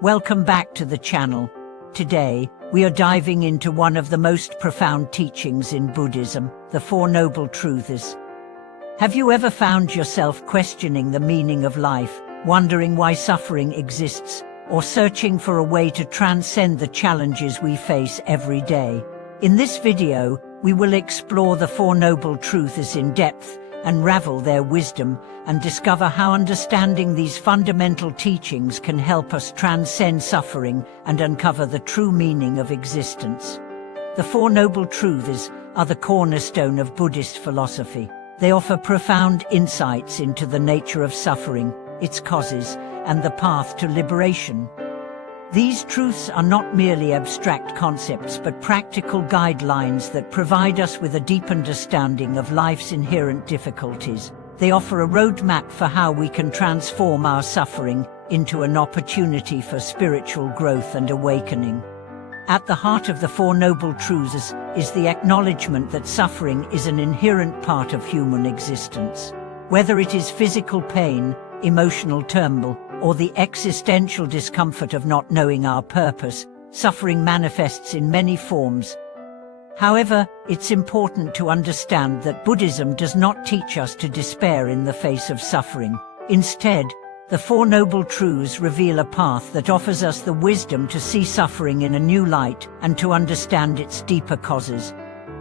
Welcome back to the channel. Today, we are diving into one of the most profound teachings in Buddhism, the Four Noble Truths. Have you ever found yourself questioning the meaning of life, wondering why suffering exists, or searching for a way to transcend the challenges we face every day? In this video, we will explore the Four Noble Truths in depth, unravel their wisdom, and discover how understanding these fundamental teachings can help us transcend suffering and uncover the true meaning of existence. The Four Noble Truths are the cornerstone of Buddhist philosophy. They offer profound insights into the nature of suffering, its causes, and the path to liberation. These truths are not merely abstract concepts but practical guidelines that provide us with a deep understanding of life's inherent difficulties. They offer a roadmap for how we can transform our suffering into an opportunity for spiritual growth and awakening. At the heart of the Four Noble Truths is the acknowledgement that suffering is an inherent part of human existence. Whether it is physical pain, emotional turmoil, or the existential discomfort of not knowing our purpose, suffering manifests in many forms. However, it's important to understand that Buddhism does not teach us to despair in the face of suffering. Instead, the Four Noble Truths reveal a path that offers us the wisdom to see suffering in a new light and to understand its deeper causes.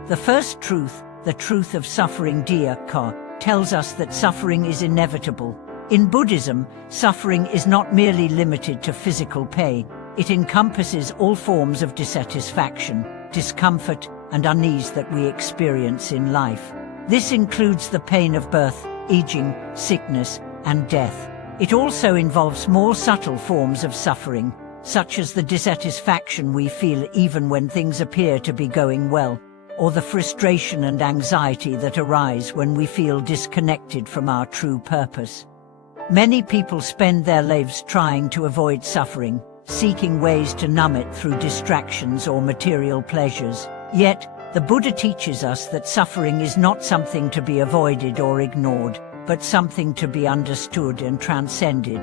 The first truth, the truth of suffering dukkha, tells us that suffering is inevitable. In Buddhism, suffering is not merely limited to physical pain. It encompasses all forms of dissatisfaction, discomfort, and unease that we experience in life. This includes the pain of birth, aging, sickness, and death. It also involves more subtle forms of suffering, such as the dissatisfaction we feel even when things appear to be going well, or the frustration and anxiety that arise when we feel disconnected from our true purpose. Many people spend their lives trying to avoid suffering, seeking ways to numb it through distractions or material pleasures. Yet, the Buddha teaches us that suffering is not something to be avoided or ignored, but something to be understood and transcended.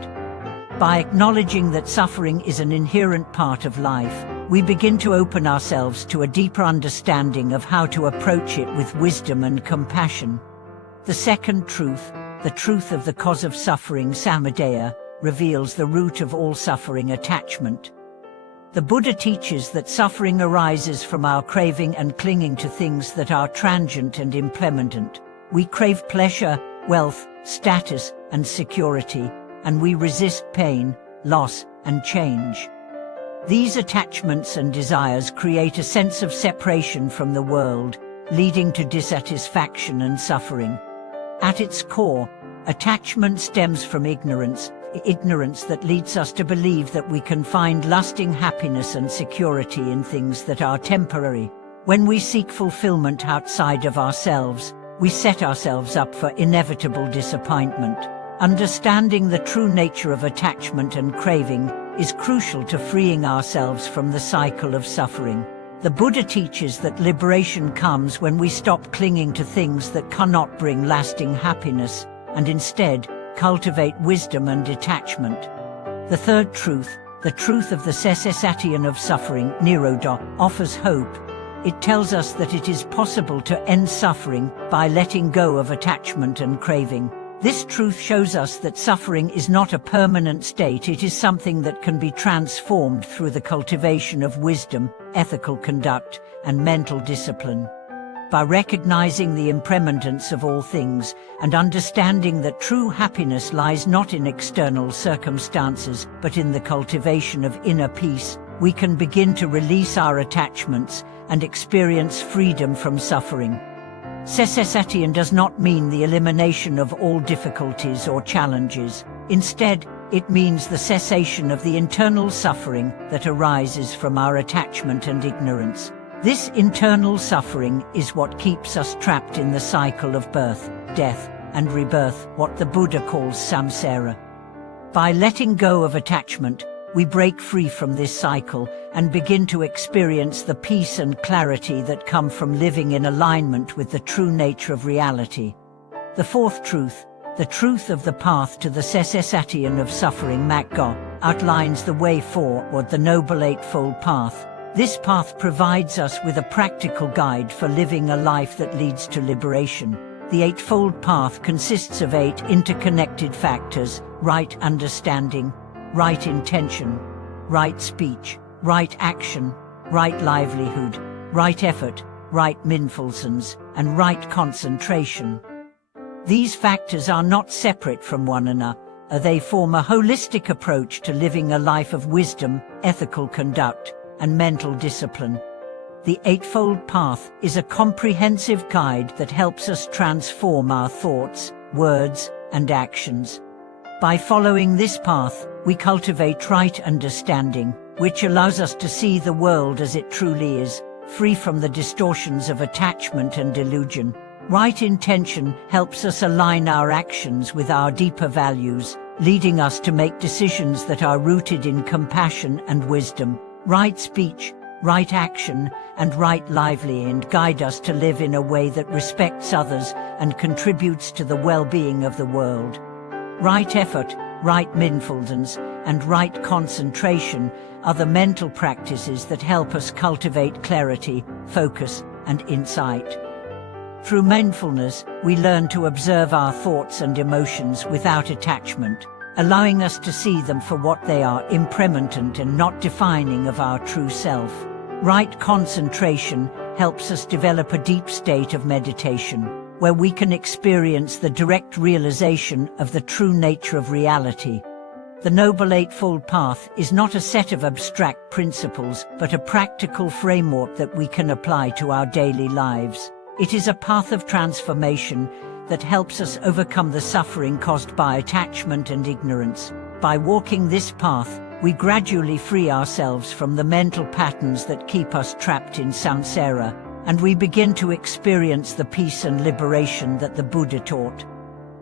By acknowledging that suffering is an inherent part of life, we begin to open ourselves to a deeper understanding of how to approach it with wisdom and compassion. The second truth, the truth of the cause of suffering samadaya, reveals the root of all suffering, attachment. The Buddha teaches that suffering arises from our craving and clinging to things that are transient and impermanent. We crave pleasure, wealth, status, and security, and we resist pain, loss, and change. These attachments and desires create a sense of separation from the world, leading to dissatisfaction and suffering. At its core, attachment stems from ignorance that leads us to believe that we can find lasting happiness and security in things that are temporary. When we seek fulfillment outside of ourselves, we set ourselves up for inevitable disappointment. Understanding the true nature of attachment and craving is crucial to freeing ourselves from the cycle of suffering. The Buddha teaches that liberation comes when we stop clinging to things that cannot bring lasting happiness, and instead cultivate wisdom and detachment. The third truth, the truth of the cessation of suffering, nirodha, offers hope. It tells us that it is possible to end suffering by letting go of attachment and craving. This truth shows us that suffering is not a permanent state, it is something that can be transformed through the cultivation of wisdom, ethical conduct, and mental discipline. By recognizing the impermanence of all things and understanding that true happiness lies not in external circumstances but in the cultivation of inner peace, we can begin to release our attachments and experience freedom from suffering. Cessation does not mean the elimination of all difficulties or challenges. Instead, it means the cessation of the internal suffering that arises from our attachment and ignorance. This internal suffering is what keeps us trapped in the cycle of birth, death, and rebirth, what the Buddha calls samsara. By letting go of attachment, we break free from this cycle and begin to experience the peace and clarity that come from living in alignment with the true nature of reality. The fourth truth, The Truth of the Path to the Cessation of Suffering Magga outlines the way forward, the Noble Eightfold Path. This path provides us with a practical guide for living a life that leads to liberation. The Eightfold Path consists of 8 interconnected factors: right understanding, right intention, right speech, right action, right livelihood, right effort, right mindfulness, and right concentration. These factors are not separate from one another. They form a holistic approach to living a life of wisdom, ethical conduct, and mental discipline. The Eightfold Path is a comprehensive guide that helps us transform our thoughts, words, and actions. By following this path, we cultivate right understanding, which allows us to see the world as it truly is, free from the distortions of attachment and delusion. Right intention helps us align our actions with our deeper values, leading us to make decisions that are rooted in compassion and wisdom. Right speech, right action, and right livelihood guide us to live in a way that respects others and contributes to the well-being of the world. Right effort, right mindfulness, and right concentration are the mental practices that help us cultivate clarity, focus, and insight. Through mindfulness, we learn to observe our thoughts and emotions without attachment, allowing us to see them for what they are, impermanent and not defining of our true self. Right concentration helps us develop a deep state of meditation, where we can experience the direct realization of the true nature of reality. The Noble Eightfold Path is not a set of abstract principles, but a practical framework that we can apply to our daily lives. It is a path of transformation that helps us overcome the suffering caused by attachment and ignorance. By walking this path, we gradually free ourselves from the mental patterns that keep us trapped in samsara, and we begin to experience the peace and liberation that the Buddha taught.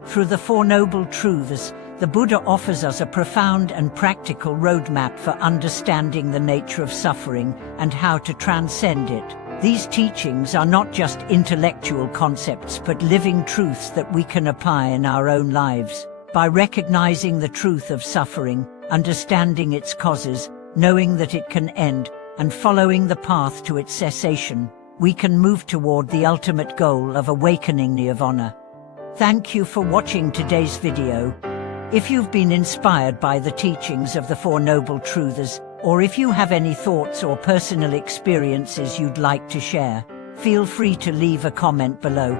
Through the Four Noble Truths, the Buddha offers us a profound and practical roadmap for understanding the nature of suffering and how to transcend it. These teachings are not just intellectual concepts but living truths that we can apply in our own lives. By recognizing the truth of suffering, understanding its causes, knowing that it can end, and following the path to its cessation, we can move toward the ultimate goal of awakening nirvana. Thank you for watching today's video. If you've been inspired by the teachings of the Four Noble Truths, or if you have any thoughts or personal experiences you'd like to share, feel free to leave a comment below.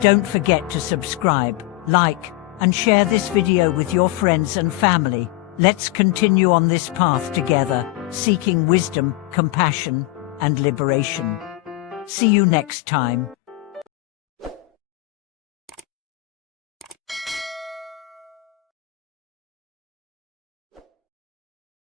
Don't forget to subscribe, like, and share this video with your friends and family. Let's continue on this path together, seeking wisdom, compassion, and liberation. See you next time.